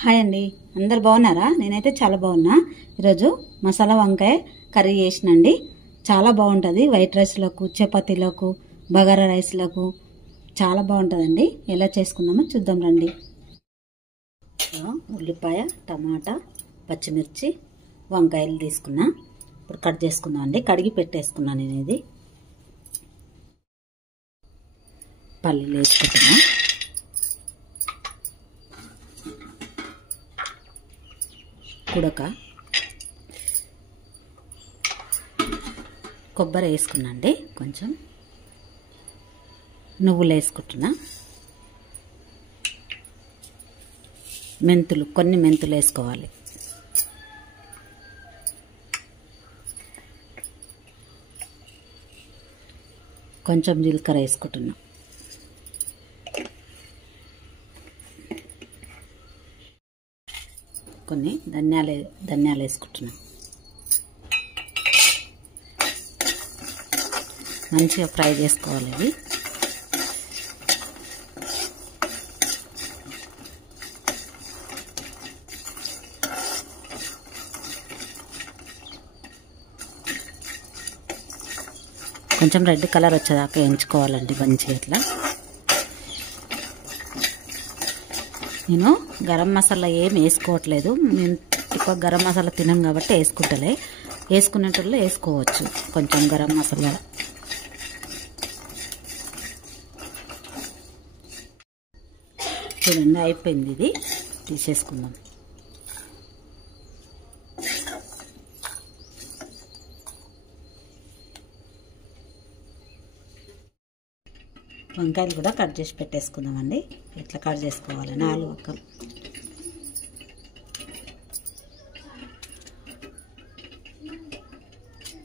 Hi అండి, అందరు బాగున్నారా? నేనైతే చాలా బాగున్నా. ఈరోజు మసాలా వంకాయ కర్రీ చేసినండి. చాలా బాగుంటుంది. వైట్ రైస్లకు, చపాతీలకు, బగారా రైస్లకు చాలా బాగుంటుందండి. ఎలా చేసుకుందామో చూద్దాం రండి. ఉల్లిపాయ, టమాటా, పచ్చిమిర్చి, వంకాయలు తీసుకున్నా. ఇప్పుడు కట్ చేసుకుందాం అండి. కడిగి పెట్టేసుకున్నాను నేను. ఇది పల్లీలు వేసుకుంటున్నా. కుడక కొబ్బరి వేసుకున్నా అండి. కొంచెం నువ్వులు వేసుకుంటున్నా. మెంతులు, కొన్ని మెంతులు వేసుకోవాలి. కొంచెం జీలకర్ర వేసుకుంటున్నా. కొన్ని ధనియాలు వేసుకుంటున్నా. మంచిగా ఫ్రై చేసుకోవాలి ఇవి. కొంచెం రెడ్ కలర్ వచ్చేదాకా వేయించుకోవాలండి మంచిగా. ఇట్లా నేను గరం మసాలా ఏం వేసుకోవట్లేదు. మేము ఎక్కువ గరం మసాలా తినం కాబట్టి వేసుకుంటలే. వేసుకునేటోళ్ళు వేసుకోవచ్చు కొంచెం గరం మసాలా. చూడండి, అయిపోయింది. ఇది తీసేసుకుందాం. వంకాయలు కూడా కట్ చేసి పెట్టేసుకుందామండి. ఇట్లా కట్ చేసుకోవాలి 4 ఒక్కలు.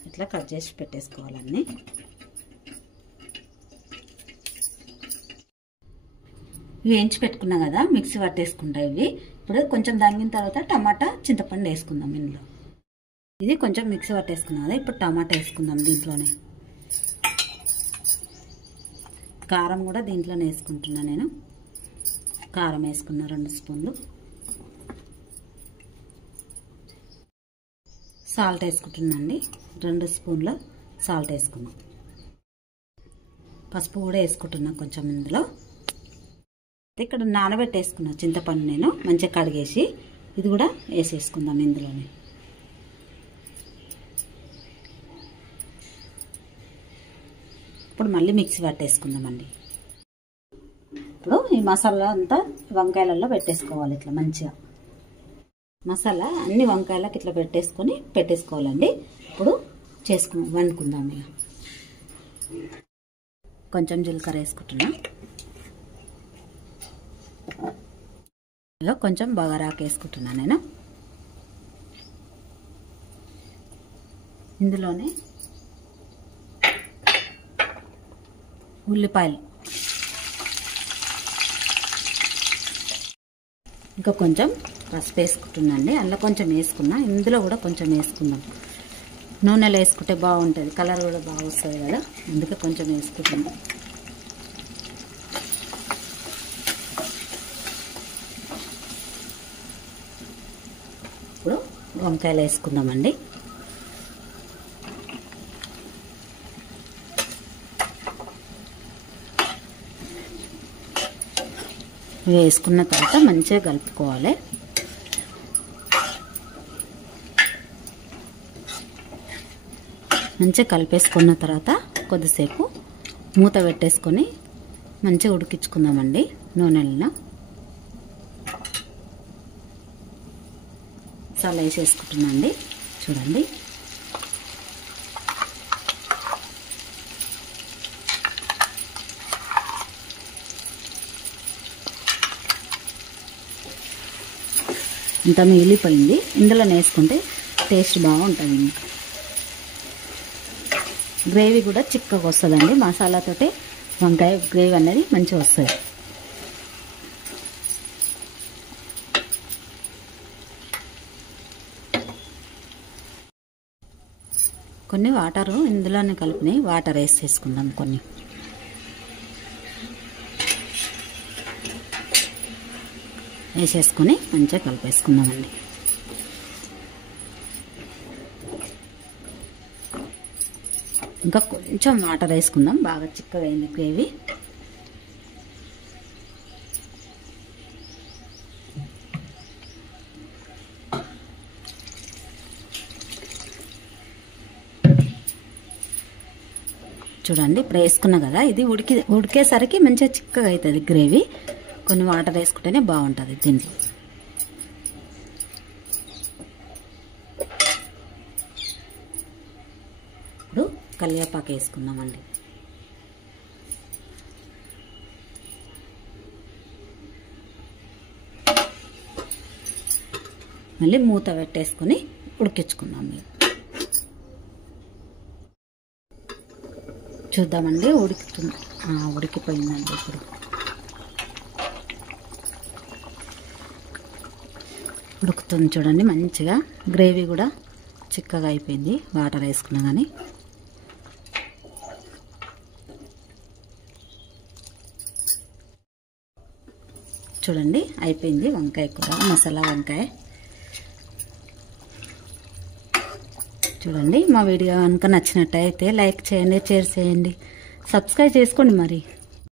ఇట్లా కట్ చేసి పెట్టేసుకోవాలన్నీ. ఇవి వేయించి పెట్టుకున్నా కదా, మిక్సీ పట్టేసుకుంటా ఇవి. ఇప్పుడు కొంచెం దాగిన తర్వాత టమాటా, చింతపండు వేసుకుందాం ఇందులో. ఇది కొంచెం మిక్సీ పట్టేసుకున్నాం కదా, ఇప్పుడు టమాటా వేసుకుందాం దీంట్లోనే. కారం కూడా దీంట్లోనే వేసుకుంటున్నా నేను. కారం వేసుకున్నా 2 స్పూన్లు. సాల్ట్ వేసుకుంటున్నాండి. 2 స్పూన్ల సాల్ట్ వేసుకున్నాం. పసుపు కూడా వేసుకుంటున్నా కొంచెం ఇందులో. ఇక్కడ నానబెట్టేసుకున్నా చింతపండు నేను మంచిగా కడిగేసి. ఇది కూడా వేసేసుకుందాం ఇందులోనే. ఇప్పుడు మళ్ళీ మిక్సీ పట్టేసుకుందామండి. ఇప్పుడు ఈ మసాలా అంతా వంకాయలలో పెట్టేసుకోవాలి. ఇట్లా మంచిగా మసాలా అన్ని వంకాయలకు ఇట్లా పెట్టేసుకోవాలండి. ఇప్పుడు వండుకుందాం. ఇక కొంచెం జీలకర్ర వేసుకుంటున్నా. ఇలా కొంచెం బగారాకు వేసుకుంటున్నా నేను. ఇందులోనే ఉల్లిపాయలు, ఇంకా కొంచెం పసుపు వేసుకుంటున్నాండి. అందులో కొంచెం వేసుకున్నా. ఇందులో కూడా కొంచెం వేసుకుందాం. నూనెలో వేసుకుంటే బాగుంటుంది, కలర్ కూడా బాగా వస్తుంది కదా, అందుకే కొంచెం వేసుకుంటున్నాం. ఇప్పుడు వంకాయలు వేసుకుందామండి. వేసుకున్న తర్వాత మంచిగా కలుపుకోవాలి. మంచిగా కలిపేసుకున్న తర్వాత కొద్దిసేపు మూత పెట్టేసుకొని మంచిగా ఉడికించుకుందామండి నూనెలో. మసాలా వేసేసుకుంటున్నాండి. చూడండి, ఇంత మిగిలిపోయింది. ఇందులో వేసుకుంటే టేస్ట్ బాగుంటుంది. ఇంకా గ్రేవీ కూడా చిక్కగా వస్తుందండి. మసాలాతోటి వంకాయ గ్రేవీ అనేది మంచిగా వస్తుంది. కొన్ని వాటరు ఇందులోనే కలిపినాయి, వాటర్ వేసేసుకుందాం కొన్ని. వేసేసుకొని మంచిగా కలిపేసుకుందామండి. ఇంకా కొంచెం వాటర్ వేసుకుందాం, బాగా చిక్కగా అయింది గ్రేవీ. చూడండి ఇప్పుడు వేసుకున్నా కదా, ఇది ఉడికేసరికి మంచిగా చిక్కగా అవుతుంది గ్రేవీ. కొన్ని వాటర్ వేసుకుంటేనే బాగుంటుంది దీంట్లో. ఇప్పుడు కరివేపాకు వేసుకుందామండి. మళ్ళీ మూత పెట్టేసుకొని ఉడికించుకుందాం. చూద్దామండి, ఉడికిపోయిందండి. ఇప్పుడు ఉడుకుతుంది చూడండి, మంచిగా గ్రేవీ కూడా చిక్కగా అయిపోయింది వాటర్ వేసుకున్నా కానీ. చూడండి అయిపోయింది వంకాయ కూర, మసాలా వంకాయ. చూడండి మా వీడియో కనుక నచ్చినట్టయితే లైక్ చేయండి, షేర్ చేయండి, సబ్స్క్రైబ్ చేసుకోండి మరి.